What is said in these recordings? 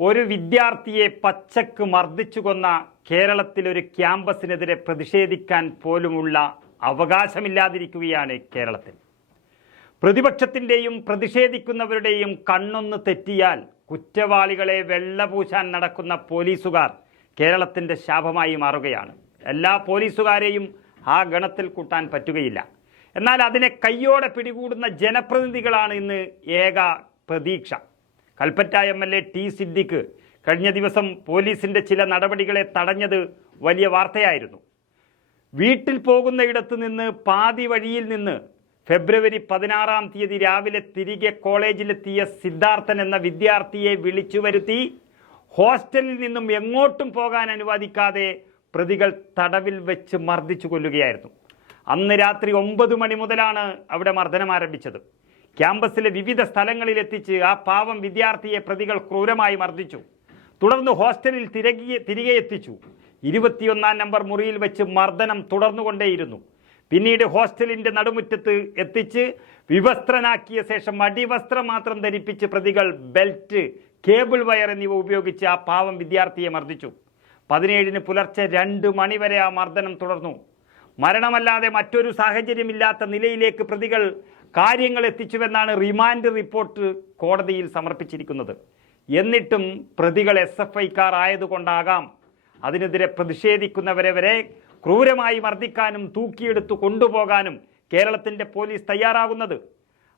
ഒരു വിദ്യാർത്ഥിയെ പച്ചക്ക് മർദ്ദിച്ചു കൊന്ന കേരളത്തിലൊരു ക്യാമ്പസിനെതിരെ പ്രതിഷേധിക്കാൻ പോലുമുള്ള അവകാശമില്ലാതിരിക്കുകയാണ് കേരളത്തിൽ. പ്രതിപക്ഷത്തിന്റെയും പ്രതിഷേധിക്കുന്നവരുടെയും കണ്ണൊന്ന് തെറ്റിയാൽ കുറ്റവാളികളെ വെള്ളപൂശാൻ നടക്കുന്ന പോലീസുകാർ കേരളത്തിന്റെ ശാപമായി മാറുകയാണ്. എല്ലാ പോലീസുകാരെയും ആ ഗണത്തിൽ കൂട്ടാൻ പറ്റുകയില്ല. എന്നാൽ അതിനെ കയ്യോടെ പിടികൂടുന്ന ജനപ്രതിനിധികളാണ് ഇന്ന് ഏക പ്രതീക്ഷ. Kalpetta M L A T Siddique കഴിഞ്ഞ ദിവസം പോലീസിന്റെ ചില നടപടികളെ തടഞ്ഞത് വലിയ വാർത്തയായിരുന്നു. വീട്ടിൽ പോകുന്നയിടത്ത് നിന്ന് പാതി വഴിയിൽ നിന്ന് ഫെബ്രുവരി പതിനാറാം തീയതി രാവിലെ തിരികെ കോളേജിലെത്തിയ സിദ്ധാർത്ഥൻ എന്ന വിദ്യാർത്ഥിയെ വിളിച്ചു വരുത്തി ഹോസ്റ്റലിൽ നിന്നും എങ്ങോട്ടും പോകാൻ അനുവദിക്കാതെ പ്രതികൾ തടവിൽ വെച്ച് മർദ്ദിച്ചു കൊല്ലുകയായിരുന്നു. അന്ന് രാത്രി ഒമ്പത് മണി മുതലാണ് അവിടെ മർദ്ദനം ആരംഭിച്ചത്. ക്യാമ്പസിലെ വിവിധ സ്ഥലങ്ങളിലെത്തിച്ച് ആ പാവം വിദ്യാർത്ഥിയെ പ്രതികൾ ക്രൂരമായി മർദ്ദിച്ചു. തുടർന്ന് ഹോസ്റ്റലിൽ തിരകി തിരികെ എത്തിച്ചു. ഇരുപത്തിയൊന്നാം നമ്പർ മുറിയിൽ വെച്ച് മർദ്ദനം തുടർന്നുകൊണ്ടേയിരുന്നു. പിന്നീട് ഹോസ്റ്റലിന്റെ നടുമുറ്റത്ത് എത്തിച്ച് വിവസ്ത്രനാക്കിയ ശേഷം അടിവസ്ത്രം മാത്രം ധരിപ്പിച്ച് പ്രതികൾ ബെൽറ്റ് കേബിൾ വയർ എന്നിവ ഉപയോഗിച്ച് ആ പാവം വിദ്യാർത്ഥിയെ മർദ്ദിച്ചു. പതിനേഴിന് പുലർച്ചെ രണ്ട് മണിവരെ ആ മർദ്ദനം തുടർന്നു. മരണമല്ലാതെ മറ്റൊരു സാഹചര്യമില്ലാത്ത നിലയിലേക്ക് പ്രതികൾ കാര്യങ്ങൾ എത്തിച്ചുവെന്നാണ് റിമാൻഡ് റിപ്പോർട്ട് കോടതിയിൽ സമർപ്പിച്ചിരിക്കുന്നത്. എന്നിട്ടും പ്രതികൾ എസ് എഫ് ഐക്കാർ ആയതുകൊണ്ടാകാം. അതിനെതിരെ പ്രതിഷേധിക്കുന്നവരെ വരെ ക്രൂരമായി മർദ്ദിക്കാനും തൂക്കിയെടുത്ത് കൊണ്ടുപോകാനും കേരളത്തിന്റെ പോലീസ് തയ്യാറാകുന്നത്.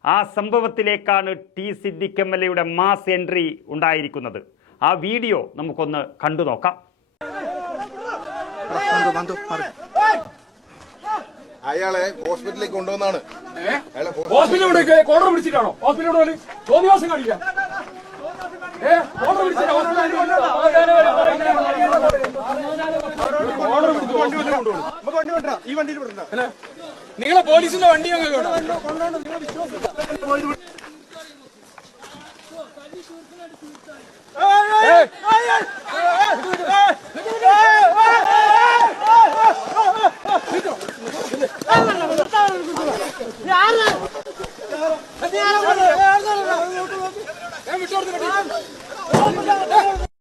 ആ സംഭവത്തിലേക്കാണ് ടി സിദ്ദിഖ് എം എൽ എയുടെ മാസ് എൻട്രി ഉണ്ടായിരിക്കുന്നത്. ആ വീഡിയോ നമുക്കൊന്ന് കണ്ടു നോക്കാം ബന്ധു ബന്ധു മാറി. അയാളെ ഹോസ്പിറ്റലിലേക്ക് കൊണ്ടുവന്നാണ് അയാളെ ഹോ- ഹോസ്പിറ്റലിലേക്ക് കോടതി പിടിച്ചിട്ടാണോ ഹോസ്പിറ്റലിനോട് തോന്നിവാസം കാണിക്കാം ഏ കോടതി പിടിച്ചിട്ടാ ഈ വണ്ടിയിൽ വിടണ്ട നിങ്ങളെ പോലീസിന്റെ വണ്ടി ഞങ്ങൾക്ക്